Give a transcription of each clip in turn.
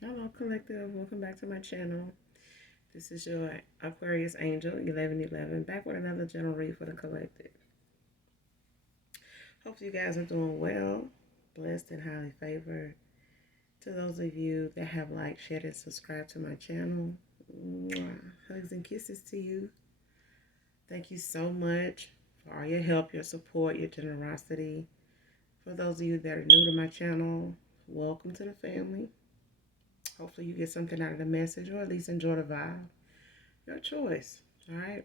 Hello, collective. Welcome back to my channel. This is your Aquarius Angel 1111, back with another general read for the collective. Hope you guys are doing well, blessed, and highly favored. To those of you that have liked, shared, and subscribed to my channel, hugs and kisses to you. Thank you so much for all your help, your support, your generosity. For those of you that are new to my channel, welcome to the family. Hopefully you get something out of the message, or at least enjoy the vibe. Your choice. All right.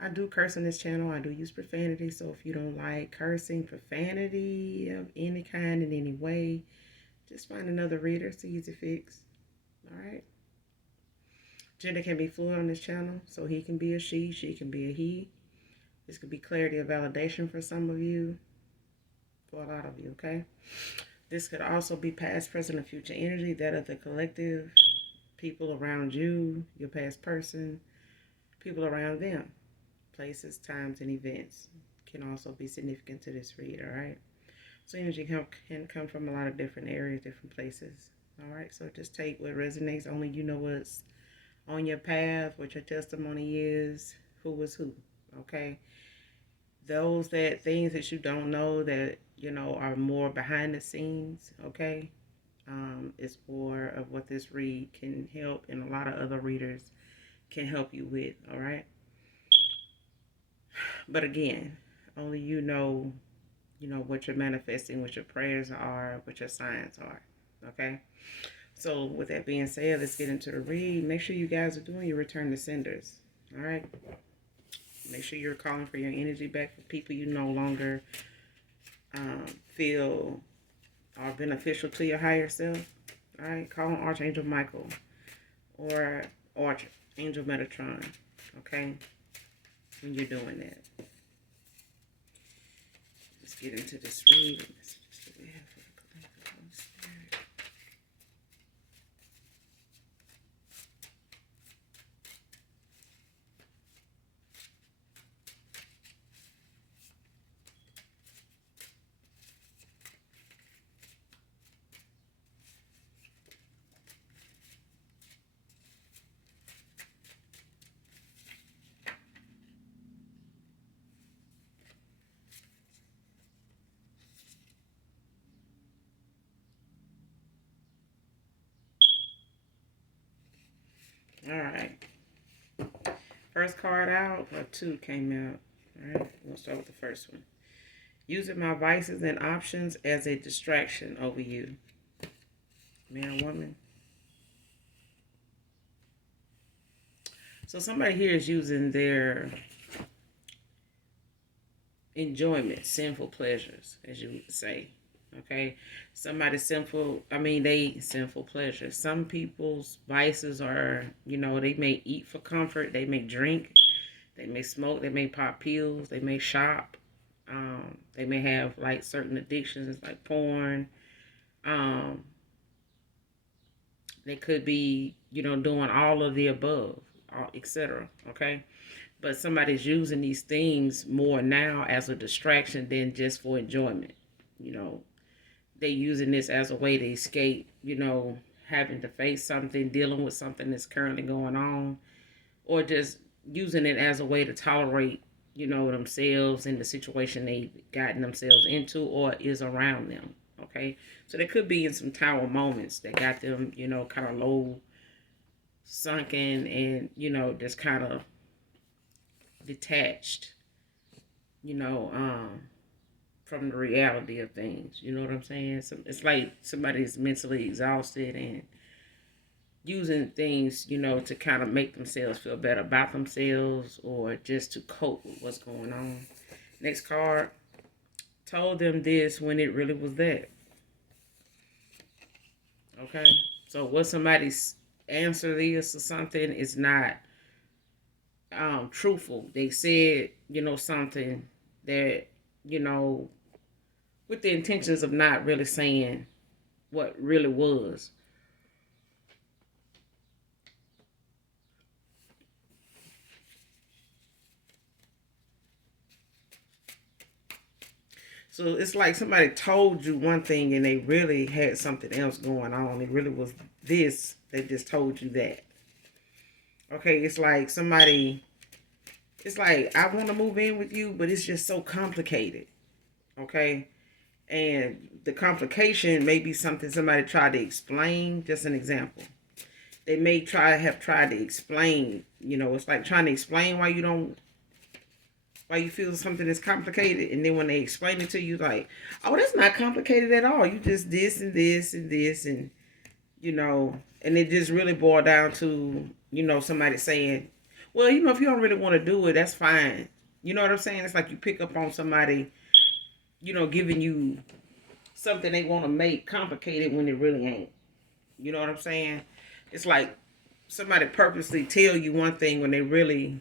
I do curse on this channel. I do use profanity. So if you don't like cursing, profanity of any kind in any way, just find another reader. It's an easy fix. All right. Gender can be fluid on this channel. So he can be a she can be a he. This could be clarity or validation for some of you, for a lot of you, okay? This could also be past, present, and future energy, that of the collective, people around you, your past person, people around them. Places, times, and events can also be significant to this read, all right? So energy can come from a lot of different areas, different places, all right? So just take what resonates. Only you know what's on your path, what your testimony is, who was who, okay? Those that things that you don't know that, you know, are more behind the scenes, okay? Is more of what this read can help, and a lot of other readers can help you with, all right? But again, only you know what you're manifesting, what your prayers are, what your signs are. Okay? So with that being said, let's get into the read. Make sure you guys are doing your return to senders. All right? Make sure you're calling for your energy back for people you no longer feel are beneficial to your higher self. All right? Call on Archangel Michael or Archangel Metatron. Okay? When you're doing that. Let's get into this read. Let's see what we have for the collective Holy Spirit. All right. First card out, or two came out. All right. We'll start with the first one. Using my vices and options as a distraction over you. Man or woman. So somebody here is using their enjoyment, sinful pleasures, as you would say. Okay, somebody's sinful pleasures. Some people's vices are, you know, they may eat for comfort, they may drink, they may smoke, they may pop pills, they may shop, they may have like certain addictions like porn. Um, they could be, you know, doing all of the above, etc. Okay, but somebody's using these things more now as a distraction than just for enjoyment. You know, they using this as a way to escape, you know, having to face something, dealing with something that's currently going on, or just using it as a way to tolerate, you know, themselves and the situation they've gotten themselves into or is around them. Okay. So they could be in some tower moments that got them, you know, kind of low, sunken, and, you know, just kind of detached, you know, from the reality of things. You know what I'm saying? So it's like somebody's mentally exhausted and using things, you know, to kind of make themselves feel better about themselves or just to cope with what's going on. Next card, told them this when it really was that. Okay? So what somebody's answer is to something is not truthful. They said, you know, something that, you know, with the intentions of not really saying what really was. So it's like somebody told you one thing and they really had something else going on. It really was this. They just told you that. Okay, it's like somebody, it's like, I want to move in with you, but it's just so complicated. Okay. And the complication may be something somebody tried to explain. Just an example. They may have tried to explain, it's like trying to explain why you feel something is complicated, and then when they explain it to you, like, oh, that's not complicated at all. You just this and this and this, and and it just really boiled down to somebody saying, well, if you don't really want to do it, that's fine. You know what I'm saying? It's like you pick up on somebody, giving you something they want to make complicated when it really ain't. You know what I'm saying? It's like somebody purposely tell you one thing when they really,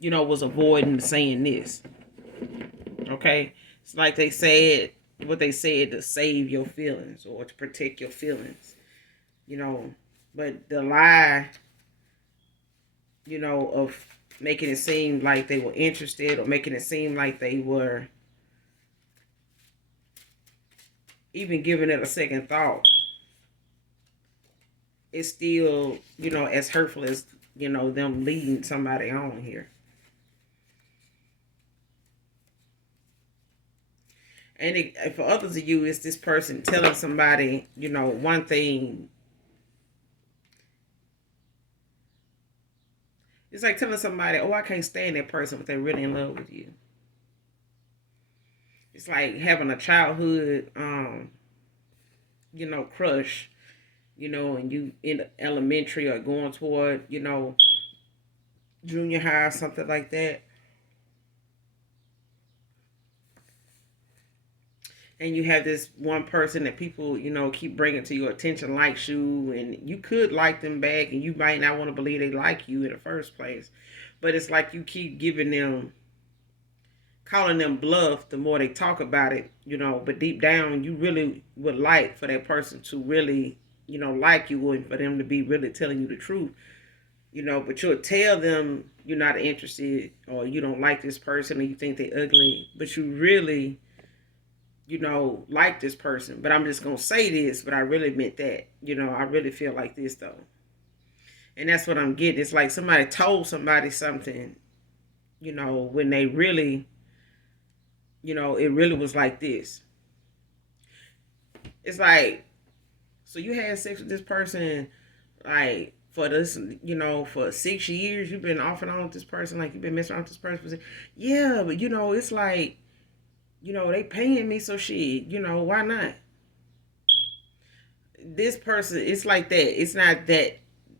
was avoiding saying this. Okay? It's like they said what they said to save your feelings or to protect your feelings. But the lie, of making it seem like they were interested or making it seem like they were even giving it a second thought, it's still, as hurtful as, them leading somebody on here. And for others of you, it's this person telling somebody, one thing. It's like telling somebody, oh, I can't stand that person, but they're really in love with you. It's like having a childhood, crush, and you in elementary or going toward, junior high or something like that. And you have this one person that people, keep bringing to your attention, likes you, and you could like them back, and you might not want to believe they like you in the first place. But it's like you keep calling them bluff the more they talk about it, but deep down, you really would like for that person to really, like you, and for them to be really telling you the truth, but you'll tell them you're not interested or you don't like this person or you think they're ugly, but you really like this person. But I'm just going to say this, but I really meant that. I really feel like this, though. And that's what I'm getting. It's like somebody told somebody something, when they really, it really was like this. It's like, so you had sex with this person, like, for this, for 6 years, you've been off and on with this person, like, you've been messing around with this person. Yeah, but, it's like, they paying me, so shit, why not? This person, it's like that. It's not that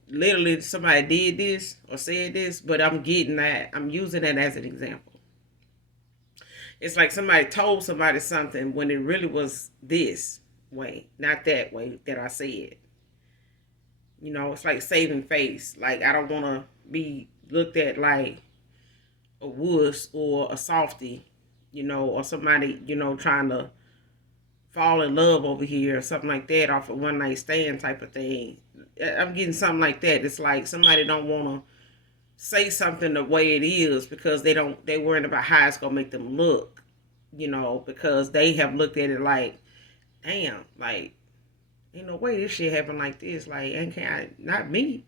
literally somebody did this or said this, but I'm getting that. I'm using that as an example. It's like somebody told somebody something when it really was this way, not that way that I said. It's like saving face. Like, I don't want to be looked at like a wuss or a softy, or somebody, trying to fall in love over here or something like that off a one night stand type of thing. I'm getting something like that. It's like somebody don't want to say something the way it is because they worrying about how it's gonna make them look, because they have looked at it like, damn, like, ain't no way this shit happened like this. Like, not me.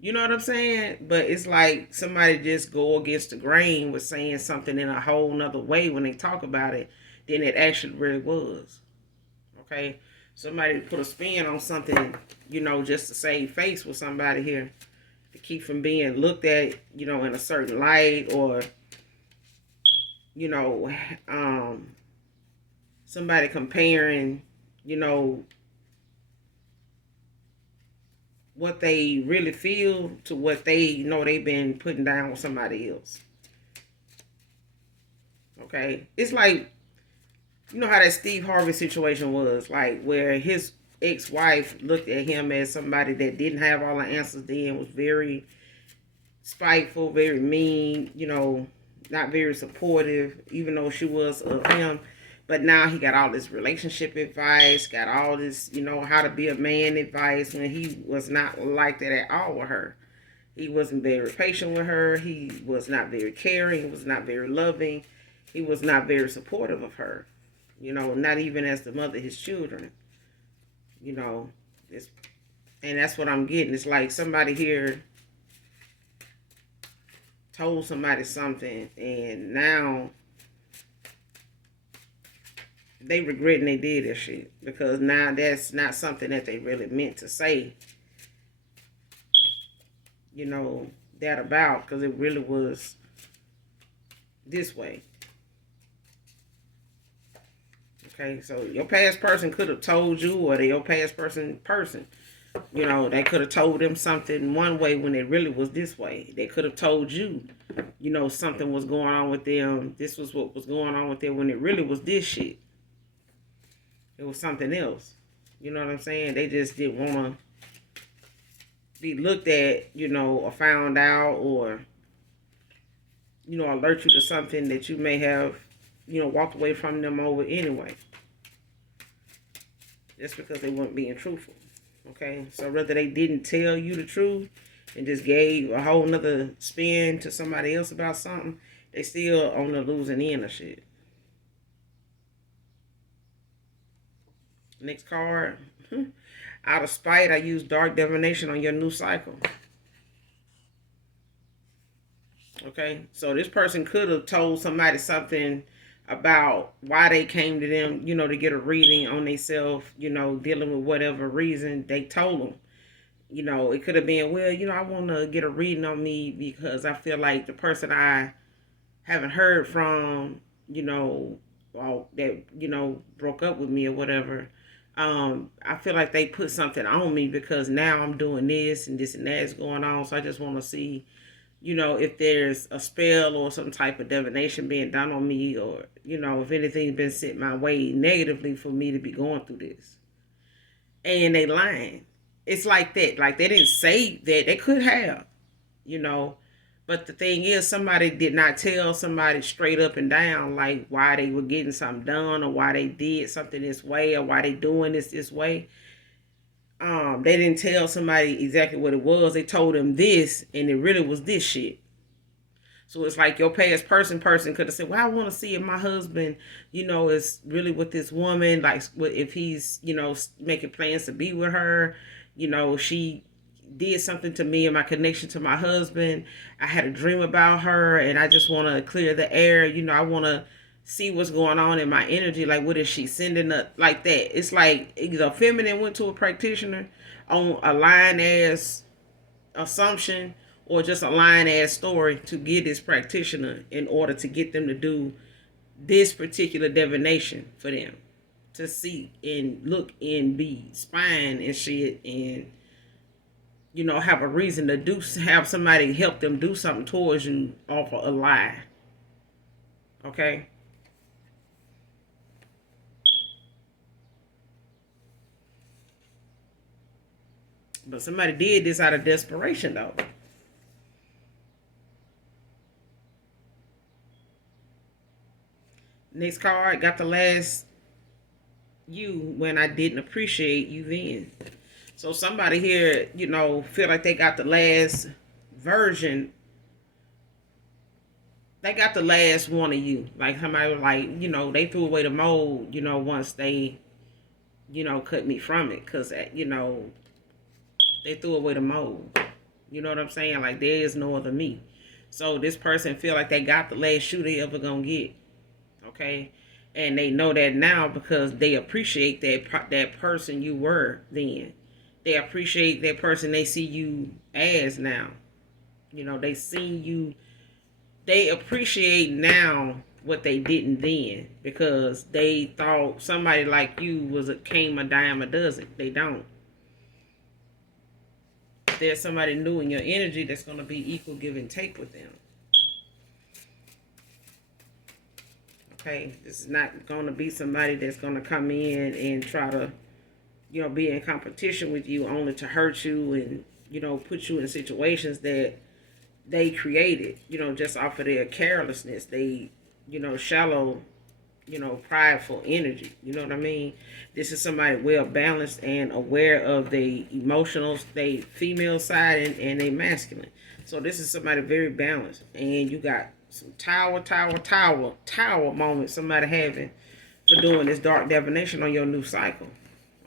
You know what I'm saying? But it's like somebody just go against the grain with saying something in a whole nother way when they talk about it than it actually really was. Okay? Somebody put a spin on something, just to save face with somebody here. To keep from being looked at, in a certain light, or, somebody comparing, what they really feel to what they know they've been putting down with somebody else. Okay? It's like, how that Steve Harvey situation was, like, where his ex-wife looked at him as somebody that didn't have all the answers then, was very spiteful, very mean, not very supportive, even though she was of him. But now he got all this relationship advice, got all this, how to be a man advice, when he was not like that at all with her. He wasn't very patient with her. He was not very caring. He was not very loving. he was not very supportive of her. Not even as the mother of his children. You know, it's, and that's what I'm getting. It's like somebody here told somebody something, and now they regretting they did this shit, because now that's not something that they really meant to say. That about, because it really was this way. Okay, so your past person could have told you, or your past person, they could have told them something one way when it really was this way. They could have told you, something was going on with them. This was what was going on with them when it really was this shit. It was something else. You know what I'm saying? They just didn't want to be looked at, or found out, or, alert you to something that you may have, walked away from them over anyway. Just because they weren't being truthful. Okay? So whether they didn't tell you the truth and just gave a whole nother spin to somebody else about something, they still on the losing end of shit. Next card. Out of spite, I use dark divination on your new cycle. Okay? So this person could have told somebody something about why they came to them, to get a reading on themselves, dealing with whatever reason they told them. It could have been, well, I want to get a reading on me because I feel like the person I haven't heard from, that, broke up with me or whatever. I feel like they put something on me because now I'm doing this and this and that is going on. So I just want to see, if there's a spell or some type of divination being done on me, or, if anything's been sent my way negatively for me to be going through this. And they lying. It's like that. Like, they didn't say that. They could have, But the thing is, somebody did not tell somebody straight up and down, like, why they were getting something done, or why they did something this way, or why they doing this way. They didn't tell somebody exactly what it was. They told them this, and it really was this shit. So it's like your past person could have said, well, I want to see if my husband, is really with this woman, like if he's, making plans to be with her. She did something to me and my connection to my husband. I had a dream about her, and I just want to clear the air. I want to see what's going on in my energy. Like, what is she sending up like that? It's like either a feminine went to a practitioner on a lying ass assumption, or just a lying ass story to get this practitioner in order to get them to do this particular divination for them, to see and look and be spying and shit, and have a reason to have somebody help them do something towards you off of a lie. Okay? But somebody did this out of desperation, though. Next card, got the last you when I didn't appreciate you then. So somebody here, feel like they got the last version. They got the last one of you. Like somebody was like, they threw away the mold, once they, cut me from it. Because, they threw away the mold. You know what I'm saying? Like, there is no other me. So this person feel like they got the last shoe they ever gonna get. Okay? And they know that now because they appreciate that person you were then. They appreciate that person they see you as now. They see you. They appreciate now what they didn't then, because they thought somebody like you came a dime a dozen. They don't. There's somebody new in your energy that's going to be equal give and take with them. Okay, this is not going to be somebody that's going to come in and try to, be in competition with you only to hurt you and, put you in situations that they created, just off of their carelessness. They, shallow, prideful energy. You know what I mean? This is somebody well balanced and aware of the emotional, they female side and they masculine. So this is somebody very balanced, and you got Some tower moment somebody having for doing this dark divination on your new cycle.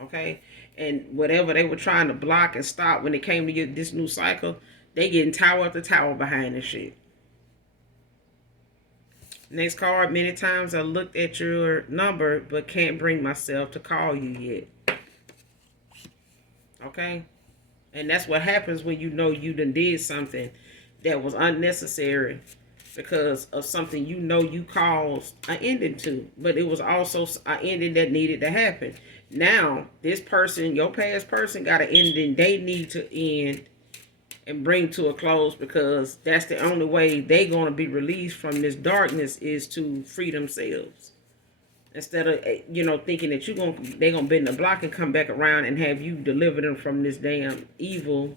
Okay? And whatever they were trying to block and stop when it came to get this new cycle, they getting tower after tower behind this shit. Next card, many times I looked at your number but can't bring myself to call you yet. Okay? And that's what happens when you know you done did something that was unnecessary because of something you know you caused an ending to. But it was also an ending that needed to happen. Now, this person, your past person, got an ending they need to end and bring to a close, because that's the only way they going to be released from this darkness is to free themselves. Instead of thinking that they're gonna bend the block and come back around and have you deliver them from this damn evil,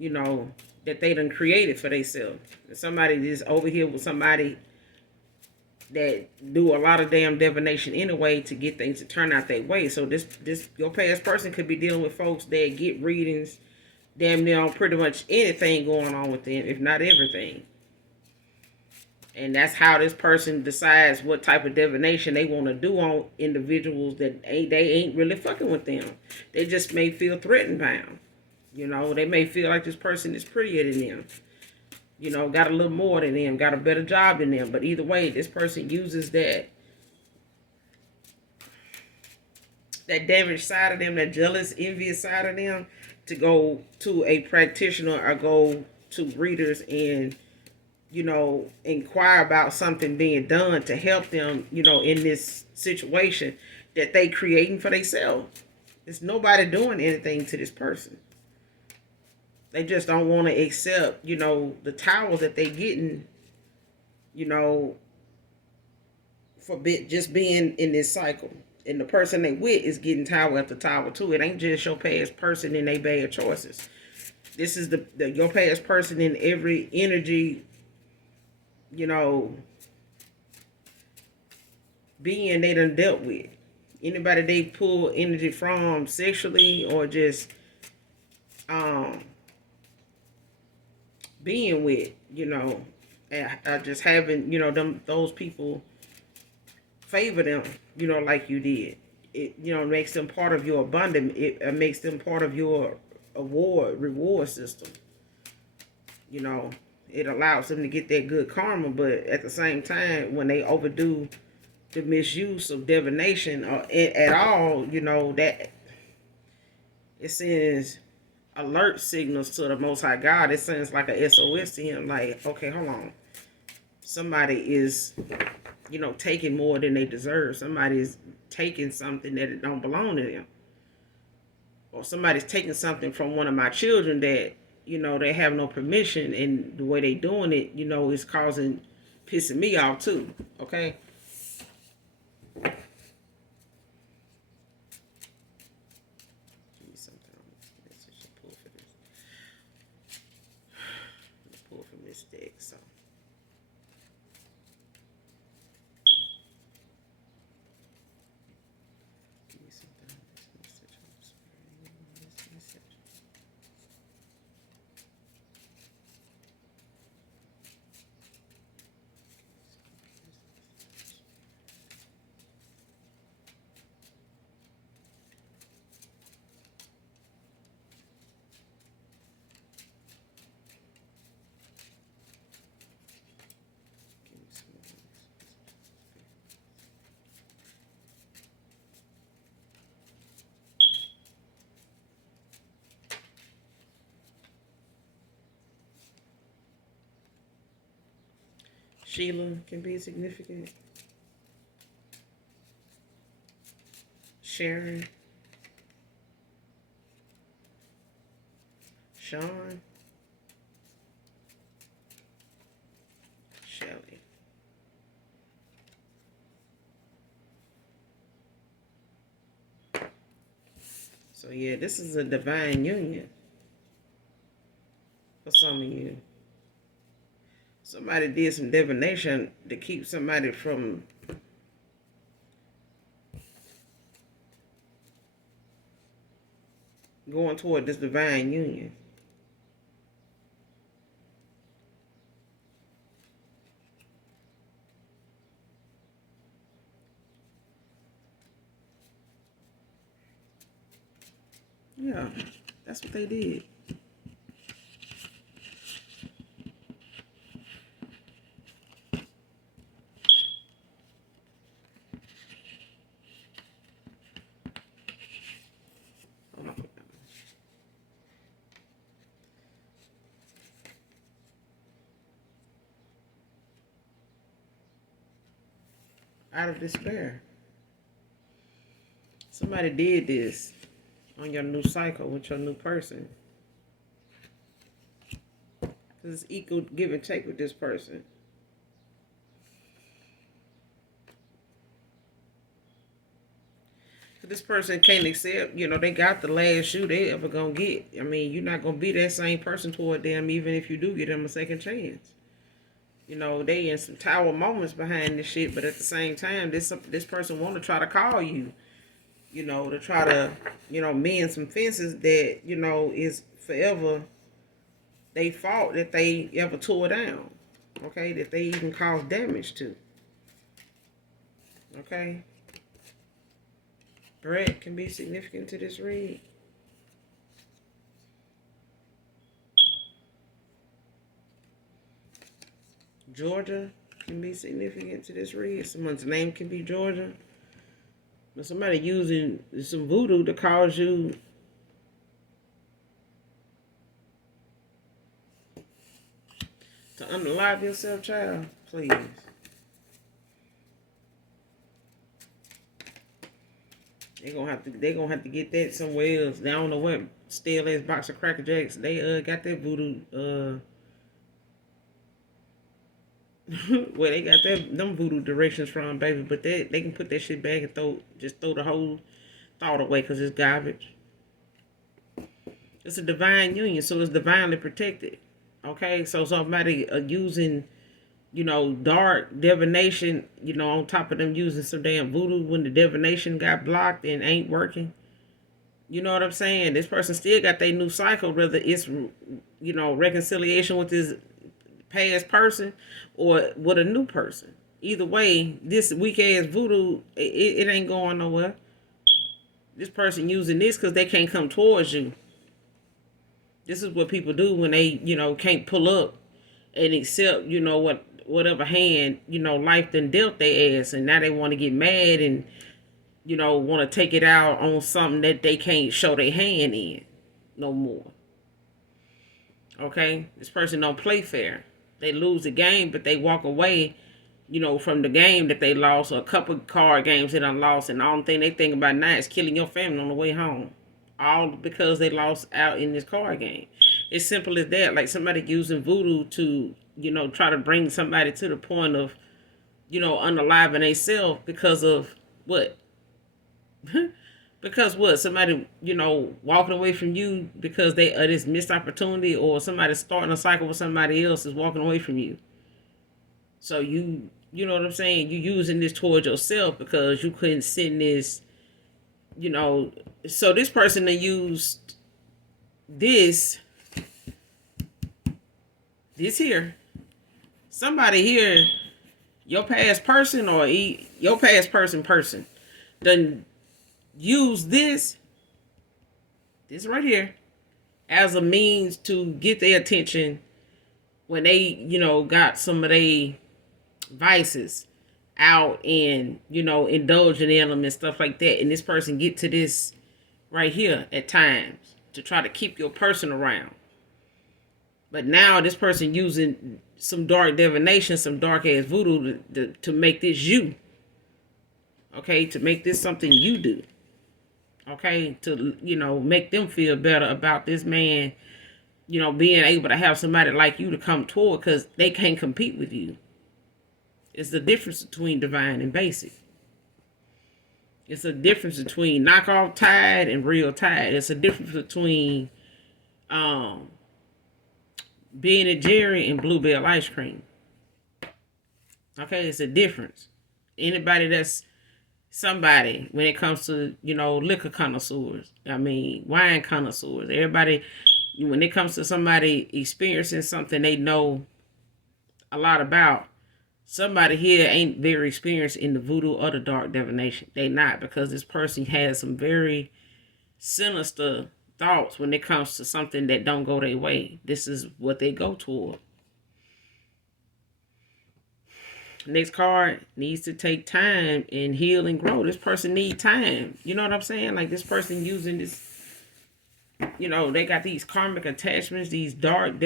that they done created for themselves. Somebody is over here with somebody that do a lot of damn divination anyway to get things to turn out their way. So this your past person could be dealing with folks that get readings damn near on pretty much anything going on with them, if not everything. And that's how this person decides what type of divination they want to do on individuals that they ain't really fucking with them. They just may feel threatened by them. They may feel like this person is prettier than them. Got a little more than them, got a better job than them. But either way, this person uses that damaged side of them, that jealous, envious side of them, to go to a practitioner or go to readers and inquire about something being done to help them, in this situation that they creating for themselves. It's nobody doing anything to this person. They just don't want to accept, the towels that they getting, for just being in this cycle. And the person they with is getting tower after tower too. It ain't just your past person and they bad choices. This is your past person in every energy, being they done dealt with. Anybody they pull energy from sexually or just being with, and just having, those people favor them, like you did. It, makes them part of your abundance. It makes them part of your reward system. It allows them to get that good karma, but at the same time, when they overdo the misuse of divination or at all, that it sends alert signals to the Most High God. It sends like a SOS to him, like, okay, hold on. Somebody is, taking more than they deserve. Somebody's taking something that it don't belong to them. Or somebody's taking something from one of my children that, they have no permission, and the way they doing it, is pissing me off too. Okay? Give me something on this. Let's just pull for this. Pull from this deck, so. Give me something on this message. Sheila can be significant. Sharon. Sean. Shelly. So yeah, this is a divine union for some of you. Somebody did some divination to keep somebody from going toward this divine union. Yeah, that's what they did. Out of despair. Somebody did this on your new cycle with your new person. Because it's equal give and take with this person. This person can't accept, they got the last shoe they ever gonna get. I mean, you're not gonna be that same person toward them, even if you do get them a second chance. They in some tower moments behind this shit, but at the same time, this person want to try to call you, to try to, mend some fences that, is forever they fault that they ever tore down. Okay, that they even caused damage to. Okay. Brett can be significant to this read. Georgia can be significant to this read. Someone's name can be Georgia. But somebody using some voodoo to cause you to unalive yourself, child. Please. They gonna have to get that somewhere else. They don't know what stale ass box of Cracker Jacks. They got that voodoo where they got them voodoo directions from, baby. But they can put that shit back and throw the whole thought away because it's garbage. It's a divine union, so it's divinely protected. Okay, so somebody using, dark divination, on top of them using some damn voodoo when the divination got blocked and ain't working. You know what I'm saying? This person still got their new cycle, whether it's, reconciliation with this past person or with a new person. Either way, this weak ass voodoo, it ain't going nowhere. This person using this because they can't come towards you. This is what people do when they, can't pull up and accept, whatever hand, life done dealt their ass. And now they want to get mad and, want to take it out on something that they can't show their hand in no more. Okay? This person don't play fair. They lose the game, but they walk away, from the game that they lost, or a couple of card games that done lost. And the only thing they think about now is killing your family on the way home. All because they lost out in this card game. It's simple as that. Like somebody using voodoo to, try to bring somebody to the point of, unaliving themselves because of what? Because what? Somebody, walking away from you because they this missed opportunity, or somebody starting a cycle with somebody else is walking away from you. So you know what I'm saying? You using this towards yourself because you couldn't send this, so this person that used this here, somebody here, your past person or your past person done use this right here as a means to get their attention when they, got some of their vices out and, indulging in them and stuff like that. And this person get to this right here at times to try to keep your person around. But now this person using some dark divination, some dark ass voodoo to make this you. Okay, to make this something you do. Okay, to, make them feel better about this man, being able to have somebody like you to come toward because they can't compete with you. It's the difference between divine and basic. It's a difference between knockoff Tide and real Tide. It's a difference between Ben and Jerry and Bluebell ice cream. Okay, it's a difference. Anybody that's somebody when it comes to, liquor connoisseurs. I mean, wine connoisseurs. Everybody, when it comes to somebody experiencing something they know a lot about, somebody here ain't very experienced in the voodoo or the dark divination. They not, because this person has some very sinister, thoughts when it comes to something that don't go their way. This is what they go toward. Next card, needs to take time and heal and grow. This person need time. You know what I'm saying? Like this person using this, they got these karmic attachments, these dark,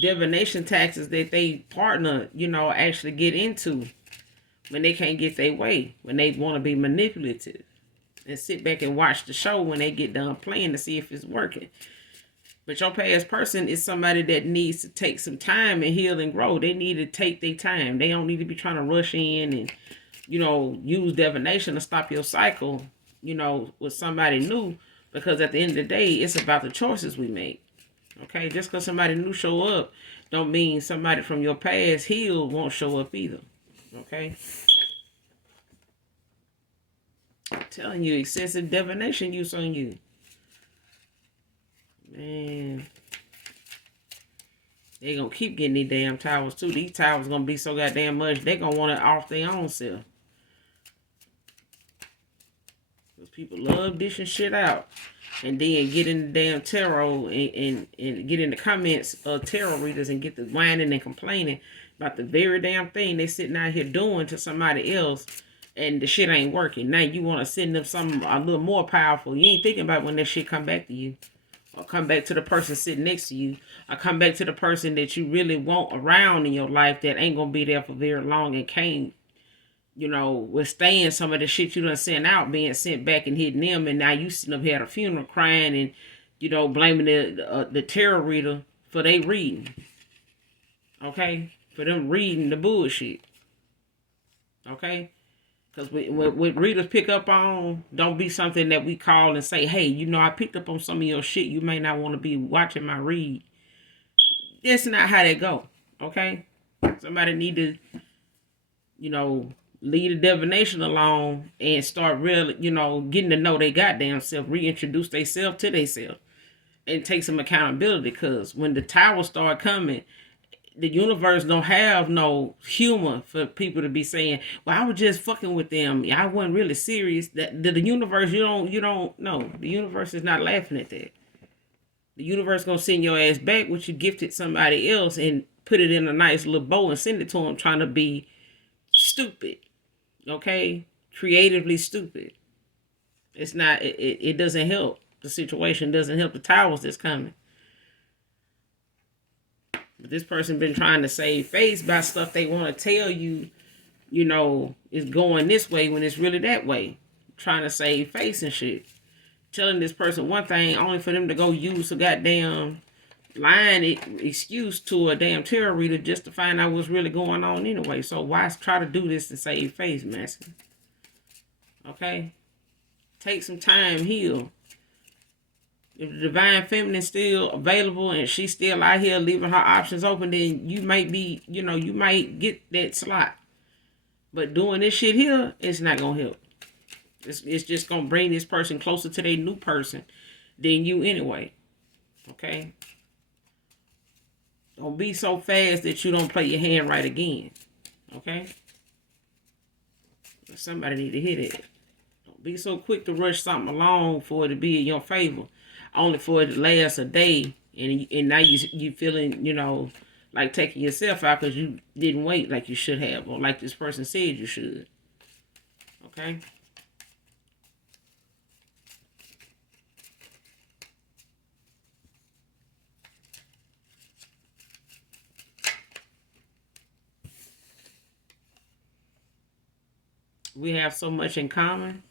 divination taxes that they partner, actually get into when they can't get their way, when they want to be manipulative and sit back and watch the show when they get done playing to see if it's working. But your past person is somebody that needs to take some time and heal and grow. They need to take their time. They don't need to be trying to rush in and, use divination to stop your cycle, with somebody new. Because at the end of the day, it's about the choices we make. Okay? Just because somebody new show up don't mean somebody from your past healed won't show up either. Okay? I'm telling you, excessive divination use on you. Man, they gonna keep getting these damn towers too. These towers gonna be so goddamn much. They gonna want it off their own self. Because people love dishing shit out. And then get in the damn tarot and get in the comments of tarot readers and get the whining and complaining about the very damn thing they sitting out here doing to somebody else. And the shit ain't working. Now you want to send them something a little more powerful. You ain't thinking about when that shit come back to you. Or come back to the person sitting next to you. Or come back to the person that you really want around in your life that ain't going to be there for very long and can't, withstand some of the shit you done sent out being sent back and hitting them. And now you sitting up here at a funeral crying and, blaming the tarot reader for they reading. Okay? For them reading the bullshit. Okay? Because what readers pick up on don't be something that we call and say, hey, I picked up on some of your shit. You may not want to be watching my read. That's not how they go. Okay? Somebody need to, leave the divination alone and start really, getting to know they goddamn self, reintroduce themselves to themselves and take some accountability. Because when the towers start coming, the universe don't have no humor for people to be saying, well, I was just fucking with them. I wasn't really serious. That the universe, you don't know. The universe is not laughing at that. The universe gonna send your ass back what you gifted somebody else and put it in a nice little bow and send it to them trying to be stupid. Okay? Creatively stupid. It's not, it doesn't help. The situation doesn't help the towers that's coming. But this person been trying to save face by stuff they want to tell you, is going this way when it's really that way. Trying to save face and shit. Telling this person one thing only for them to go use a goddamn lying excuse to a damn tarot reader just to find out what's really going on anyway. So why try to do this and save face, masculine? Okay? Take some time, heal. If the divine feminine is still available and she's still out here leaving her options open, then you might be, you might get that slot. But doing this shit here, it's not going to help. It's just going to bring this person closer to their new person than you anyway. Okay? Don't be so fast that you don't play your hand right again. Okay? Somebody need to hear that. Don't be so quick to rush something along for it to be in your favor. Only for it to last a day, and now you feeling, like taking yourself out because you didn't wait like you should have, or like this person said you should. Okay? We have so much in common.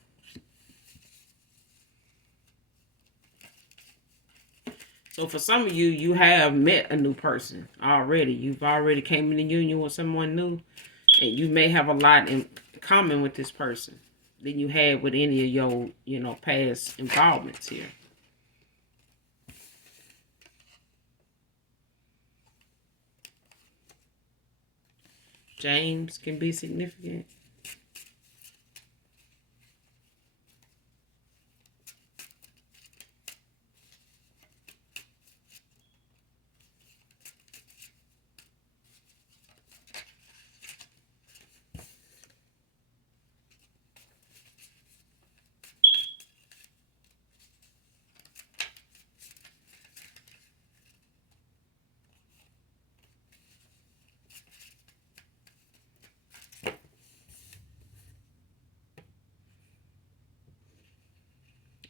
So for some of you, you have met a new person already. You've already came into union with someone new. And you may have a lot in common with this person than you had with any of your, past involvements here. James can be significant.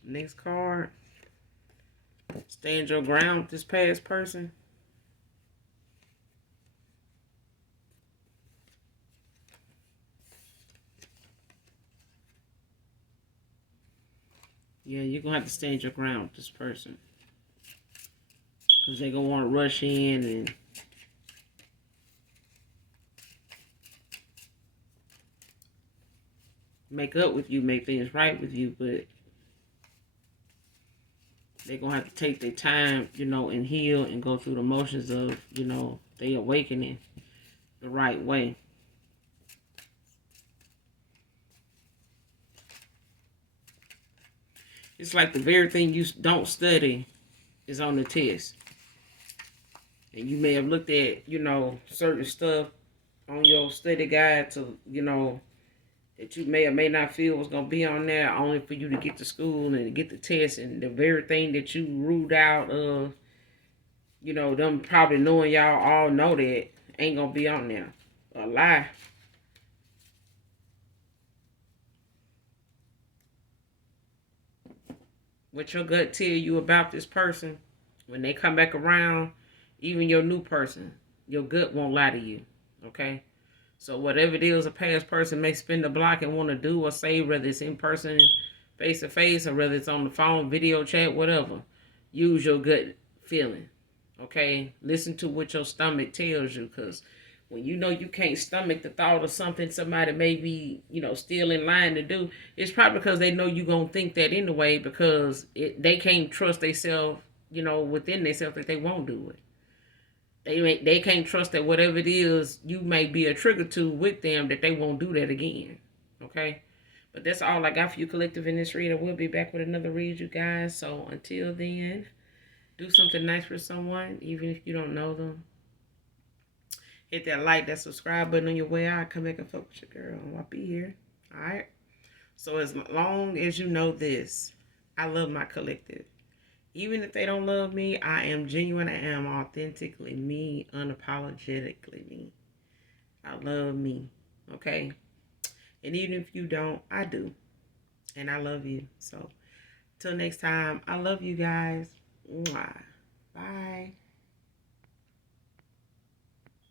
Next card. Stand your ground with this past person. Yeah, you're going to have to stand your ground with this person. Because they're going to want to rush in and make up with you, make things right with you, but they're going to have to take their time, you know, and heal and go through the motions of, you know, they awakening the right way. It's like the very thing you don't study is on the test. And you may have looked at, you know, certain stuff on your study guide to, you know, that you may or may not feel was going to be on there only for you to get to school and get the test. And the very thing that you ruled out of, you know, them probably knowing y'all all know that ain't going to be on there. A lie. What your gut tell you about this person, when they come back around, even your new person, your gut won't lie to you. Okay? So whatever it is a past person may spin the block and want to do or say, whether it's in person, face to face, or whether it's on the phone, video chat, whatever, use your gut feeling. Okay? Listen to what your stomach tells you, because when you know you can't stomach the thought of something somebody may be, you know, still in line to do, it's probably because they know you're going to think that anyway, because they can't trust themselves, you know, within themselves that they won't do it. They can't trust that whatever it is you may be a trigger to with them, that they won't do that again. Okay? But that's all I got for you, collective, in this read. I will be back with another read, you guys. So until then, do something nice for someone, even if you don't know them. Hit that like, that subscribe button on your way out. Come back and fuck with your girl. I'll be here. Alright? So as long as you know this, I love my collective. Even if they don't love me, I am genuine. I am authentically me, unapologetically me. I love me. Okay? And even if you don't, I do. And I love you. So, till next time, I love you guys. Mwah. Bye.